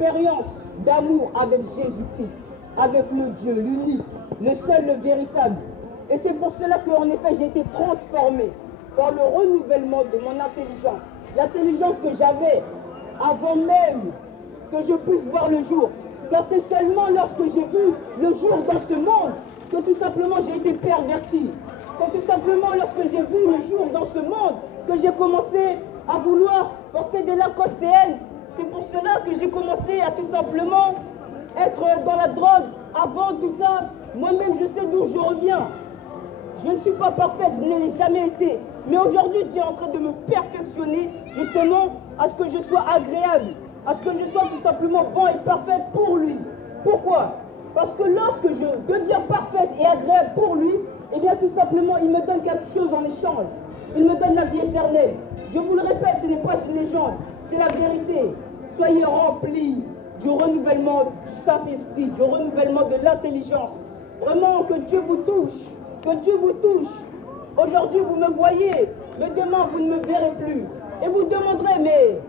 expérience d'amour avec Jésus-Christ, avec le Dieu, l'unique, le seul, le véritable. Et c'est pour cela qu'en effet, j'ai été transformé par le renouvellement de mon intelligence. L'intelligence que j'avais avant même que je puisse voir le jour. Car c'est seulement lorsque j'ai vu le jour dans ce monde que tout simplement j'ai été perverti. C'est tout simplement lorsque j'ai vu le jour dans ce monde que j'ai commencé à vouloir porter des Lacoste TN. C'est pour cela que j'ai commencé à tout simplement être dans la drogue. Avant tout ça, moi-même je sais d'où je reviens. Je ne suis pas parfait, je ne l'ai jamais été. Mais aujourd'hui, Dieu est en train de me perfectionner justement à ce que je sois agréable, à ce que je sois tout simplement bon et parfait pour lui. Pourquoi? Parce que lorsque je deviens parfaite et agréable pour lui, eh bien tout simplement, il me donne quelque chose en échange. Il me donne la vie éternelle. Je vous le répète, ce n'est pas une légende, c'est la vérité. Soyez remplis du renouvellement du Saint-Esprit, du renouvellement de l'intelligence. Vraiment, que Dieu vous touche, que Dieu vous touche. Aujourd'hui, vous me voyez, mais demain, vous ne me verrez plus. Et vous demanderez, mais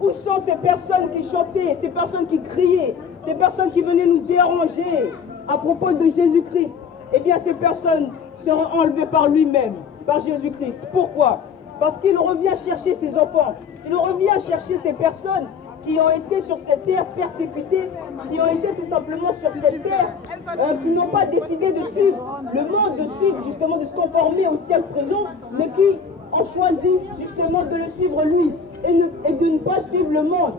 où sont ces personnes qui chantaient, ces personnes qui criaient, ces personnes qui venaient nous déranger à propos de Jésus-Christ? Eh bien, ces personnes seront enlevées par lui-même, par Jésus-Christ. Pourquoi? Parce qu'il revient chercher ses enfants. Il revient chercher ces personnes qui ont été sur cette terre persécutées, qui ont été tout simplement sur cette terre, qui n'ont pas décidé de suivre le monde, de suivre justement, de se conformer au siècle présent, mais qui ont choisi justement de le suivre lui et de ne pas suivre le monde.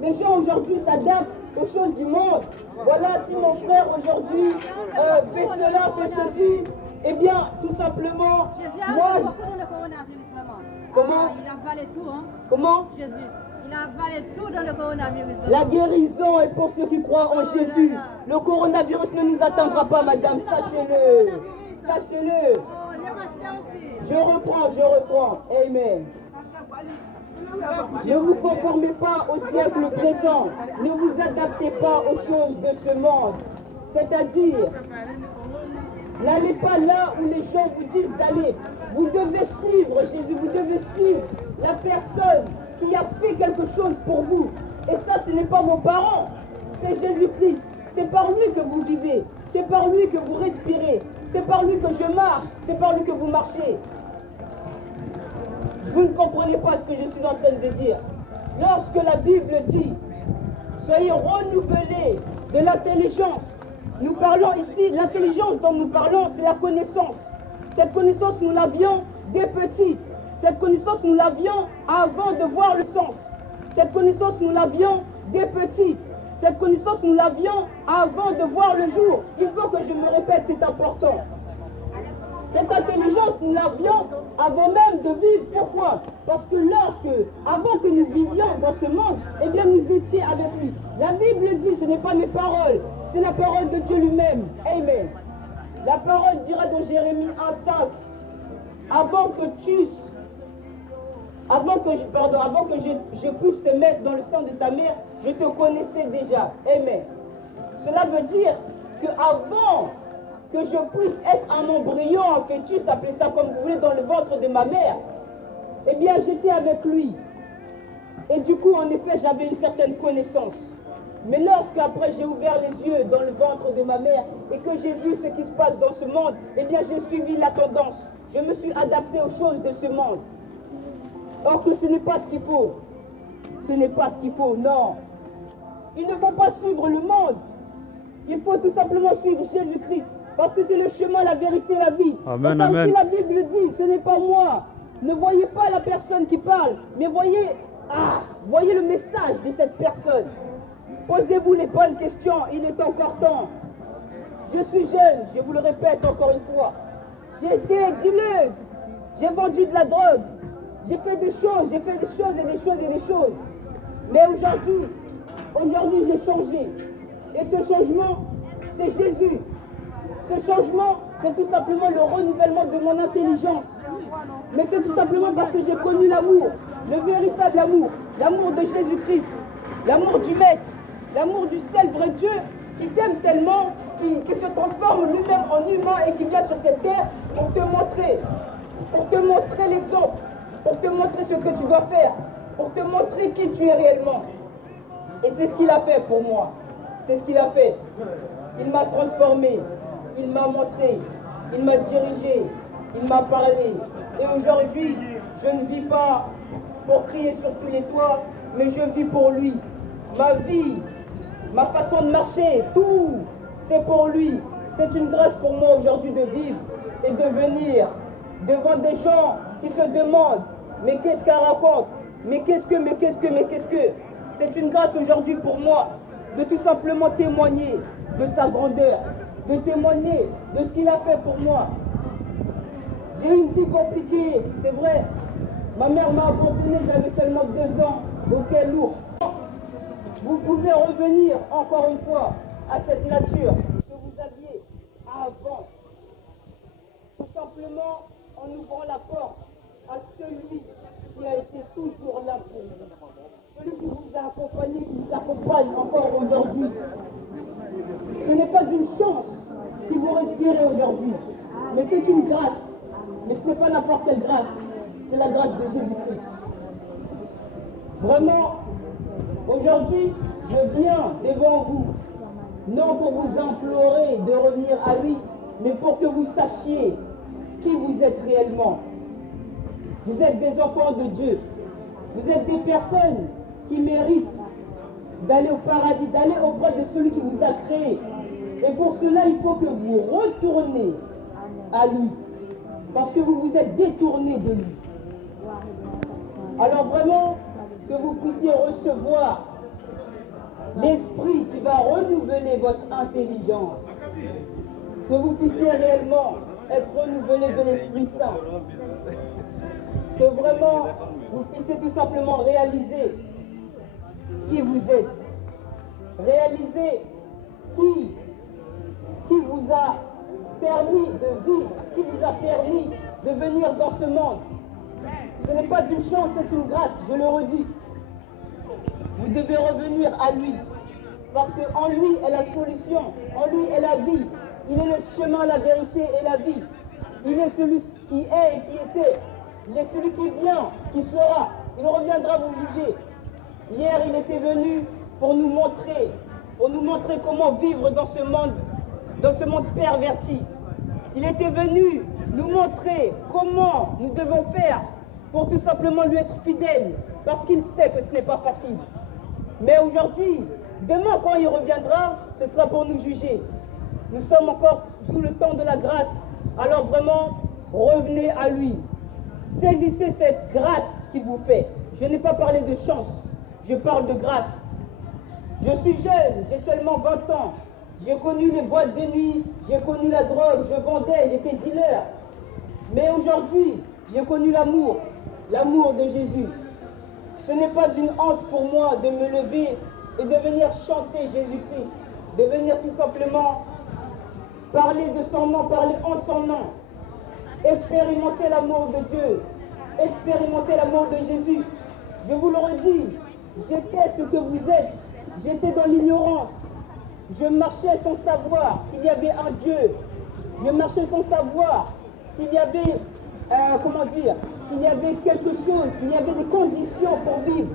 Les gens aujourd'hui s'adaptent aux choses du monde. Voilà, si mon frère aujourd'hui fait cela, fait ceci, eh bien, tout simplement, moi... Comment? Il a avalé tout, hein? Comment? Jésus. Il a avalé tout dans le coronavirus. La guérison est pour ceux qui croient en Jésus. Le coronavirus ne nous atteindra pas, madame, sachez-le. Sachez-le. Je reprends. Amen. Ne vous conformez pas au siècle présent. Ne vous adaptez pas aux choses de ce monde. C'est-à-dire, n'allez pas là où les gens vous disent d'aller. Vous devez suivre Jésus, vous devez suivre la personne qui a fait quelque chose pour vous. Et ça, ce n'est pas vos parents, c'est Jésus-Christ. C'est par lui que vous vivez, c'est par lui que vous respirez, c'est par lui que je marche, c'est par lui que vous marchez. Vous ne comprenez pas ce que je suis en train de dire. Lorsque la Bible dit, soyez renouvelés de l'intelligence, nous parlons ici, l'intelligence dont nous parlons, c'est la connaissance. Cette connaissance, nous l'avions des petits. Cette connaissance, nous l'avions avant de voir le sens. Cette connaissance, nous l'avions des petits. Cette connaissance, nous l'avions avant de voir le jour. Il faut que je me répète, c'est important. Cette intelligence, nous l'avions avant même de vivre. Pourquoi? Parce que avant que nous vivions dans ce monde, eh bien nous étions avec lui. La Bible dit, ce n'est pas mes paroles, c'est la parole de Dieu lui-même. Amen. La parole dira dans Jérémie 1,5, avant que je puisse te mettre dans le sein de ta mère, je te connaissais déjà. Amen. Cela veut dire que avant que je puisse être un embryon, un fœtus, appelez ça comme vous voulez, dans le ventre de ma mère, eh bien j'étais avec lui. Et du coup, en effet, j'avais une certaine connaissance. Mais lorsque après j'ai ouvert les yeux dans le ventre de ma mère et que j'ai vu ce qui se passe dans ce monde, eh bien j'ai suivi la tendance. Je me suis adapté aux choses de ce monde. Or que ce n'est pas ce qu'il faut. Ce n'est pas ce qu'il faut, non. Il ne faut pas suivre le monde. Il faut tout simplement suivre Jésus-Christ. Parce que c'est le chemin, la vérité, la vie. Amen, et ça amen. aussi la Bible dit, ce n'est pas moi. Ne voyez pas la personne qui parle, mais voyez le message de cette personne. Posez-vous les bonnes questions, il est encore temps. Je suis jeune, je vous le répète encore une fois. J'ai été dealeuse, j'ai vendu de la drogue, j'ai fait des choses et des choses. Mais aujourd'hui j'ai changé. Et ce changement, c'est Jésus. Ce changement, c'est tout simplement le renouvellement de mon intelligence. Mais c'est tout simplement parce que j'ai connu l'amour, le véritable amour, l'amour de Jésus-Christ, l'amour du Maître, l'amour du seul vrai Dieu qui t'aime tellement, qui se transforme lui-même en humain et qui vient sur cette terre pour te montrer l'exemple, pour te montrer ce que tu dois faire, pour te montrer qui tu es réellement. Et c'est ce qu'il a fait pour moi. C'est ce qu'il a fait. Il m'a transformé, il m'a montré, il m'a dirigé, il m'a parlé. Et aujourd'hui, je ne vis pas pour crier sur tous les toits, mais je vis pour lui. Ma vie, ma façon de marcher, tout, c'est pour lui. C'est une grâce pour moi aujourd'hui de vivre et de venir devant des gens qui se demandent, mais qu'est-ce qu'elle raconte? Mais qu'est-ce que? C'est une grâce aujourd'hui pour moi de tout simplement témoigner de sa grandeur, de témoigner de ce qu'il a fait pour moi. J'ai eu une vie compliquée, c'est vrai. Ma mère m'a abandonné, j'avais seulement 2 ans, donc elle est lourde. Vous pouvez revenir encore une fois à cette nature que vous aviez avant. Tout simplement en ouvrant la porte à celui qui a été toujours là pour vous. Celui qui vous a accompagné, qui vous accompagne encore aujourd'hui. Ce n'est pas une chance si vous respirez aujourd'hui, mais c'est une grâce. Mais ce n'est pas n'importe quelle grâce, c'est la grâce de Jésus-Christ. Vraiment, aujourd'hui, je viens devant vous, non pour vous implorer de revenir à lui, mais pour que vous sachiez qui vous êtes réellement. Vous êtes des enfants de Dieu. Vous êtes des personnes qui méritent d'aller au paradis, d'aller auprès de celui qui vous a créé. Et pour cela, il faut que vous retournez à lui. Parce que vous vous êtes détourné de lui. Alors vraiment, que vous puissiez recevoir l'esprit qui va renouveler votre intelligence. Que vous puissiez réellement être renouvelé de l'Esprit Saint. Que vraiment, vous puissiez tout simplement réaliser qui vous êtes. Réaliser qui vous a permis de vivre, qui vous a permis de venir dans ce monde. Ce n'est pas une chance, c'est une grâce, je le redis. Vous devez revenir à lui, parce qu'en lui est la solution, en lui est la vie. Il est le chemin, la vérité et la vie. Il est celui qui est et qui était. Il est celui qui vient, qui sera. Il reviendra vous juger. Hier, il était venu pour nous montrer comment vivre dans ce monde perverti. Il était venu nous montrer comment nous devons faire pour tout simplement lui être fidèles, parce qu'il sait que ce n'est pas facile. Mais aujourd'hui, demain quand il reviendra, ce sera pour nous juger. Nous sommes encore sous le temps de la grâce, alors vraiment, revenez à lui. Saisissez cette grâce qu'il vous fait. Je n'ai pas parlé de chance, je parle de grâce. Je suis jeune, j'ai seulement 20 ans. J'ai connu les boîtes de nuit, j'ai connu la drogue, je vendais, j'étais dealer. Mais aujourd'hui, j'ai connu l'amour de Jésus. Ce n'est pas une honte pour moi de me lever et de venir chanter Jésus-Christ, de venir tout simplement parler de son nom, parler en son nom, expérimenter l'amour de Dieu, expérimenter l'amour de Jésus. Je vous le redis, j'étais ce que vous êtes, j'étais dans l'ignorance. Je marchais sans savoir qu'il y avait un Dieu. Je marchais sans savoir qu'il y avait, qu'il y avait quelque chose, qu'il y avait des conditions pour vivre.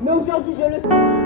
Mais aujourd'hui, je le sais.